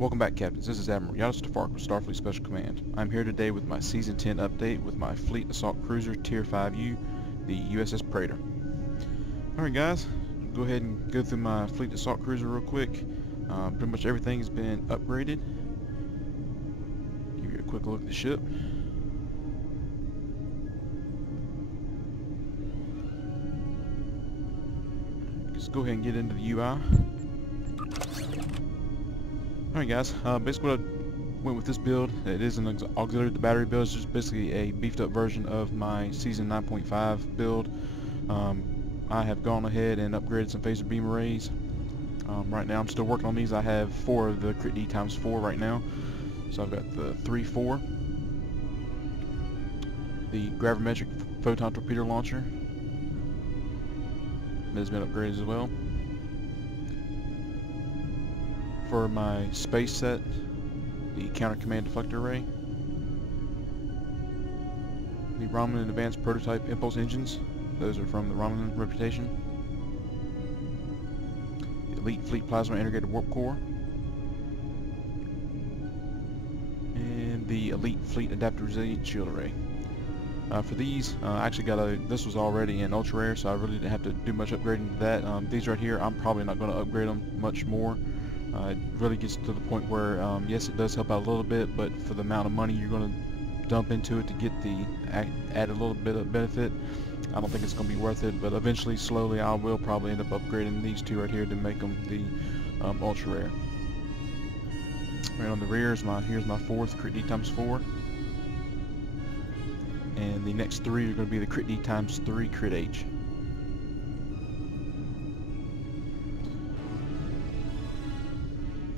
Welcome back, Captains. This is Admiral Yados Tafark with Starfleet Special Command. I'm here today with my Season 10 update with my Fleet Assault Cruiser Tier 5-U, the USS Praetor. Alright guys, go ahead and go through my Fleet Assault Cruiser real quick. Pretty much everything has been upgraded. Give you a quick look at the ship. Let's go ahead and get into the UI. Alright guys, basically what I went with this build, it is an auxiliary to the battery build. It's just basically a beefed up version of my Season 9.5 build. I have gone ahead and upgraded some phaser beam arrays. Right now I'm still working on these. I have 4 of the Crit D ×4 right now. So I've got the 3-4, the Gravimetric Photon torpedo launcher that has been upgraded as well. For my space set, the counter command deflector array, the Romulan advanced prototype impulse engines, those are from the Romulan reputation, the elite fleet plasma integrated warp core, and the elite fleet adaptive resilient shield array. For these, I actually got this was already in ultra rare, so I really didn't have to do much upgrading to that. These right here, I'm probably not going to upgrade them much more. It really gets to the point where, yes, it does help out a little bit, but for the amount of money you're going to dump into it to get the add a little bit of benefit, I don't think it's going to be worth it. But eventually, slowly, I will probably end up upgrading these two right here to make them the ultra rare. Right on the rear is here's my 4th Crit D ×4, and the next 3 are going to be the Crit D ×3 Crit H.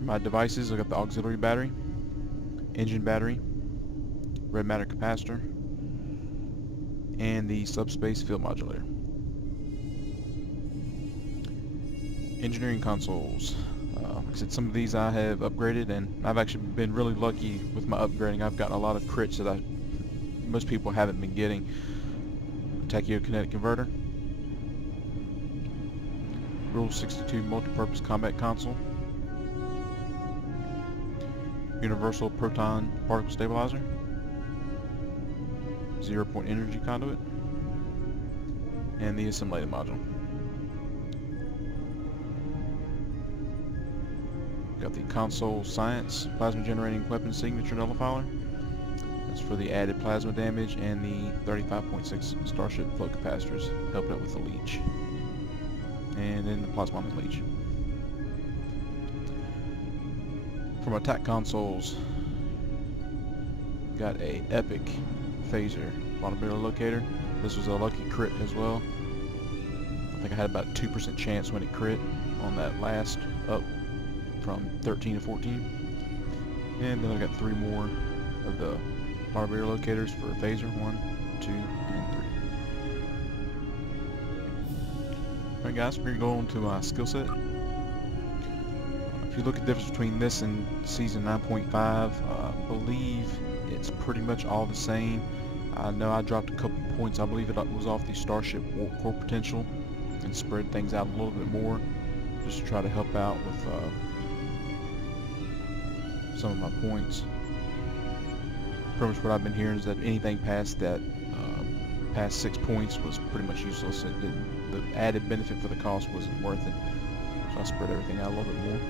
My devices, I got the auxiliary battery, engine battery, red matter capacitor, and the subspace field modulator. Engineering consoles. Like I said, some of these I have upgraded, and I've actually been really lucky with my upgrading. I've gotten a lot of crits that most people haven't been getting. Tachyokinetic converter, Rule 62 multi-purpose combat console, universal proton particle stabilizer, 0-point energy conduit, and the assimilated module. Got the console science plasma generating weapon signature nullifier. That's for the added plasma damage, and the 35.6 starship flow capacitors helping out with the leech, and then the plasmonic leech. For my TAC consoles, got a epic phaser vulnerability locator. This was a lucky crit as well. I think I had about 2% chance when it crit on that last up from 13 to 14. And then I got 3 more of the vulnerability locators for phaser, 1, 2, and 3. Alright guys, we're going to go on to my skill set. If you look at the difference between this and Season 9.5, I believe it's pretty much all the same. I know I dropped a couple points. I believe it was off the Starship warp core potential and spread things out a little bit more, just to try to help out with some of my points. Pretty much what I've been hearing is that anything past that past 6 points was pretty much useless. The added benefit for the cost wasn't worth it, so I spread everything out a little bit more.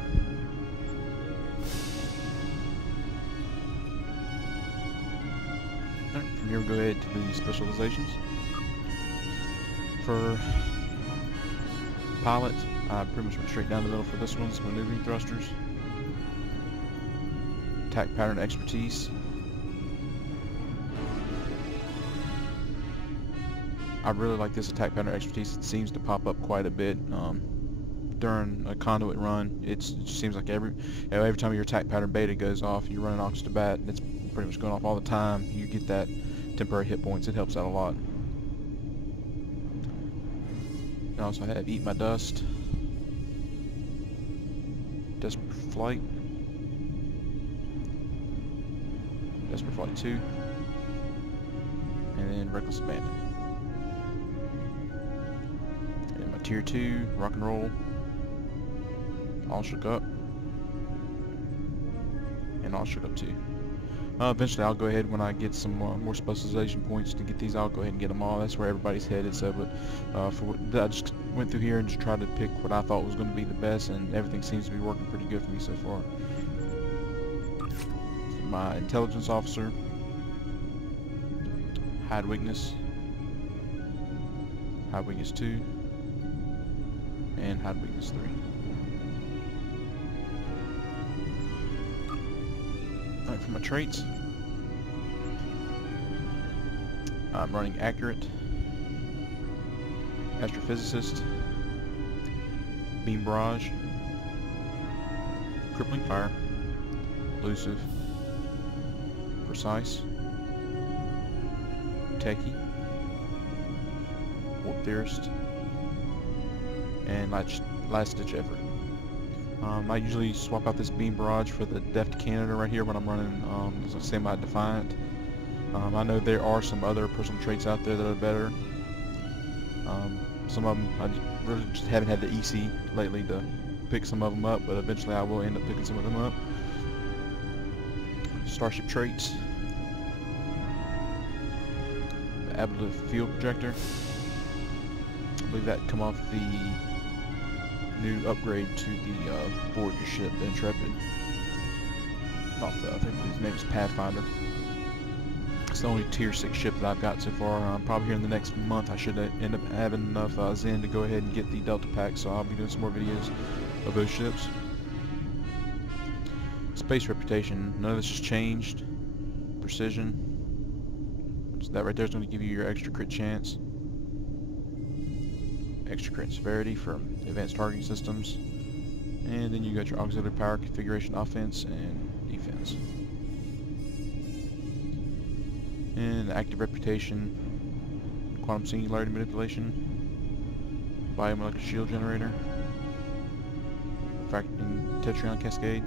Alright, from here we go ahead to the specializations. For pilot, I pretty much went straight down the middle for this one's maneuvering thrusters, attack pattern expertise. I really like this attack pattern expertise. It seems to pop up quite a bit during a conduit run. It seems like every time your attack pattern beta goes off, you run an aux to bat, and it's pretty much going off all the time. You get that temporary hit points. It helps out a lot. I also have Eat My Dust, Desperate Flight, Desperate Flight 2, and then Reckless Abandon. And my Tier 2, Rock and Roll, All Shook Up, and I'll shoot up 2. Eventually I'll go ahead when I get some more specialization points to get these. I'll go ahead and get them all. That's where everybody's headed. So, but I just went through here and just tried to pick what I thought was going to be the best, and everything seems to be working pretty good for me so far. My intelligence officer, hide weakness 2, and hide weakness 3. Alright, for my traits, I'm running accurate, astrophysicist, beam barrage, crippling fire, elusive, precise, techie, warp theorist, and last ditch effort. I usually swap out this beam barrage for the deft cannoner right here when I'm running semi-defiant. I know there are some other personal traits out there that are better. Some of them I really just haven't had the EC lately to pick some of them up, but eventually I will end up picking some of them up. Starship traits. The ablative field projector. I believe that come off the new upgrade to the Voyager ship, the Intrepid. I think his name is Pathfinder. It's the only tier 6 ship that I've got so far. Probably here in the next month I should end up having enough Zen to go ahead and get the Delta Pack, so I'll be doing some more videos of those ships. Space reputation, none of this has changed. Precision, so that right there is going to give you your extra crit chance. Extra crit severity from advanced targeting systems, and then you got your auxiliary power configuration, offense and defense. And active reputation, quantum singularity manipulation, biomolecular shield generator, refracting tetryon cascade,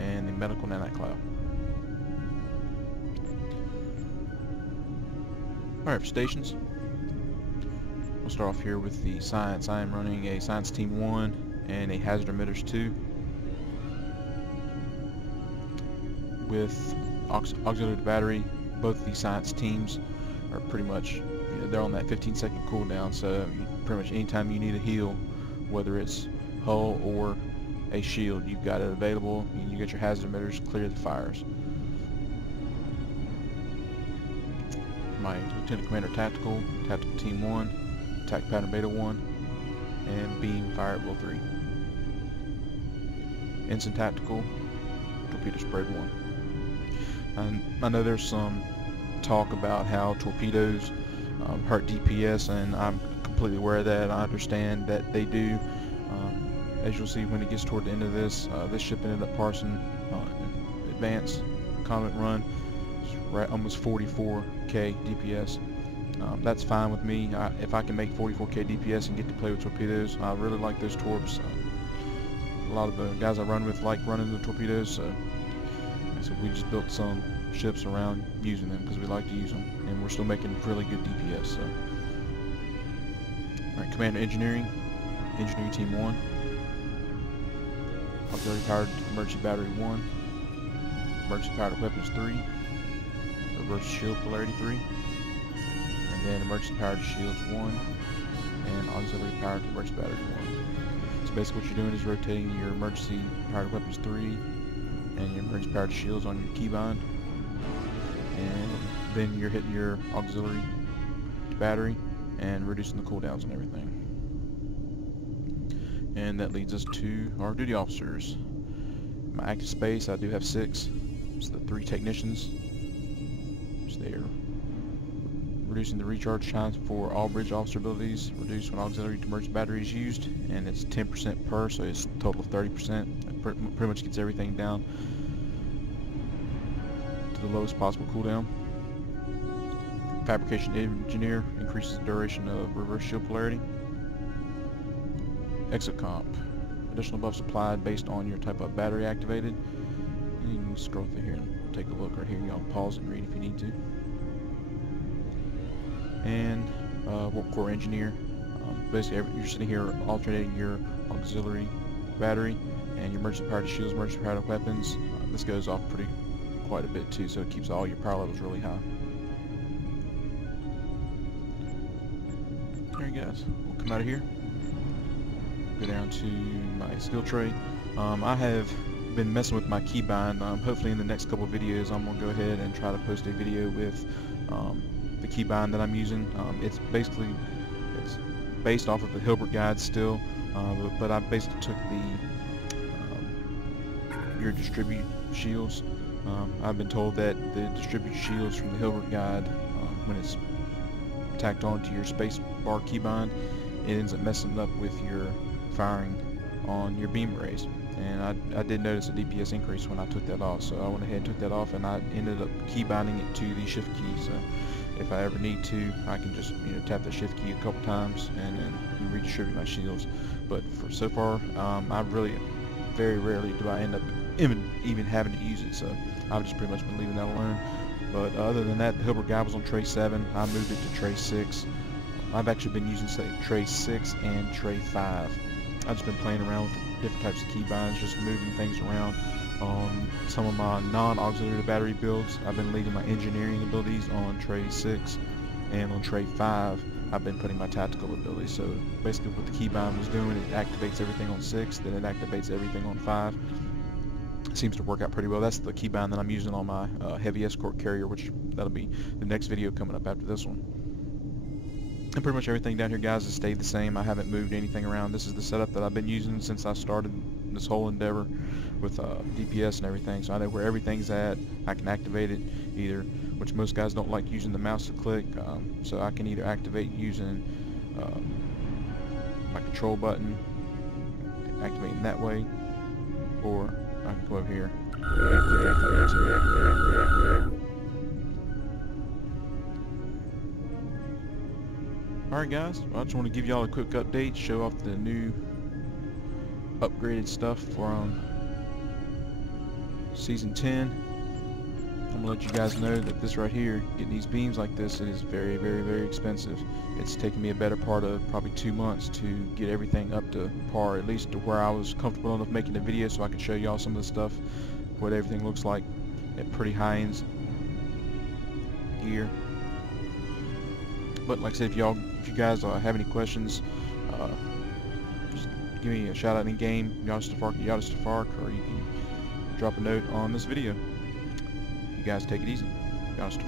and the medical nanite cloud. Alright, for stations, we'll start off here with the science. I am running a science team 1 and a hazard emitters 2 with auxiliary battery. Both the science teams are pretty much, they're on that 15-second cooldown, so pretty much anytime you need a heal, whether it's hull or a shield, you've got it available, and you get your hazard emitters, clear the fires. My Lieutenant Commander Tactical Team 1, Attack Pattern Beta 1, and Beam Fire at Will 3. Ensign Tactical, Torpedo Spread 1. And I know there's some talk about how torpedoes hurt DPS, and I'm completely aware of that. I understand that they do. As you'll see when it gets toward the end of this, this ship ended up parsing advanced combat run. It's right almost 44k DPS. That's fine with me. If I can make 44k DPS and get to play with torpedoes, I really like those torps. A lot of the guys I run with like running the torpedoes, so we just built some ships around using them because we like to use them, and we're still making really good DPS. So, alright, Commander Engineering Team 1, Auxiliary Powered Emergency Battery 1, Emergency Powered Weapons 3, Reverse Shield Polarity 3, and then Emergency Powered Shields 1, and Auxiliary Powered Emergency Battery 1. So basically what you're doing is rotating your Emergency Powered Weapons 3 and your emergency powered shields on your keybind, and then you're hitting your auxiliary battery and reducing the cooldowns and everything. And that leads us to our duty officers. My active space, I do have 6. It's the 3 technicians. So they are reducing the recharge time for all bridge officer abilities, reduced when auxiliary to emergency battery is used, and it's 10% per, so it's a total of 30%. It pretty much gets everything down to the lowest possible cooldown. Fabrication engineer increases the duration of reverse shield polarity. Exocomp, additional buffs applied based on your type of battery activated. And you can scroll through here and take a look right here. Y'all pause and read if you need to. And Warp Core Engineer. Basically, you're sitting here alternating your auxiliary battery, and your emergency powered shields, emergency powered weapons. This goes off quite a bit too, so it keeps all your power levels really high. There you guys. We'll come out of here. Go down to my skill tray. I have been messing with my keybind. Hopefully in the next couple videos I'm going to go ahead and try to post a video with the keybind that I'm using. It's based off of the Hilbert guide still, but I basically took your distribute shields. I've been told that the distribute shields from the Hilbert guide, when it's tacked onto your space bar keybind, it ends up messing up with your firing on your beam rays. And I did notice a DPS increase when I took that off, so I went ahead and took that off, and I ended up keybinding it to the shift key. So if I ever need to, I can just tap the shift key a couple times and then redistribute my shields. But for so far, I really very rarely do I end up even having to use it, so I've just pretty much been leaving that alone. But other than that, the Hilbert guide was on tray 7. I moved it to tray 6. I've actually been using tray 6 and tray 5. I've just been playing around with different types of keybinds, just moving things around. On some of my non-auxiliary battery builds, I've been leaving my engineering abilities on tray 6, and on tray 5 I've been putting my tactical abilities. So basically what the keybind was doing, it activates everything on 6, then it activates everything on 5. It seems to work out pretty well. That's the keybind that I'm using on my heavy escort carrier, which that'll be the next video coming up after this one. And pretty much everything down here, guys, has stayed the same. I haven't moved anything around. This is the setup that I've been using since I started this whole endeavor with DPS and everything. So I know where everything's at. I can activate it either, which most guys don't like using the mouse to click. So I can either activate using my control button, activating that way, or I can go over here. Alright guys, well, I just want to give y'all a quick update, show off the new upgraded stuff from Season 10. I'm going to let you guys know that this right here, getting these beams like this, it is very, very, very expensive. It's taken me a better part of probably 2 months to get everything up to par, at least to where I was comfortable enough making a video so I could show y'all some of the stuff, what everything looks like at pretty high-end gear. But like I said, if you guys have any questions, just give me a shout out in game, Yada or you can drop a note on this video. You guys take it easy. Yada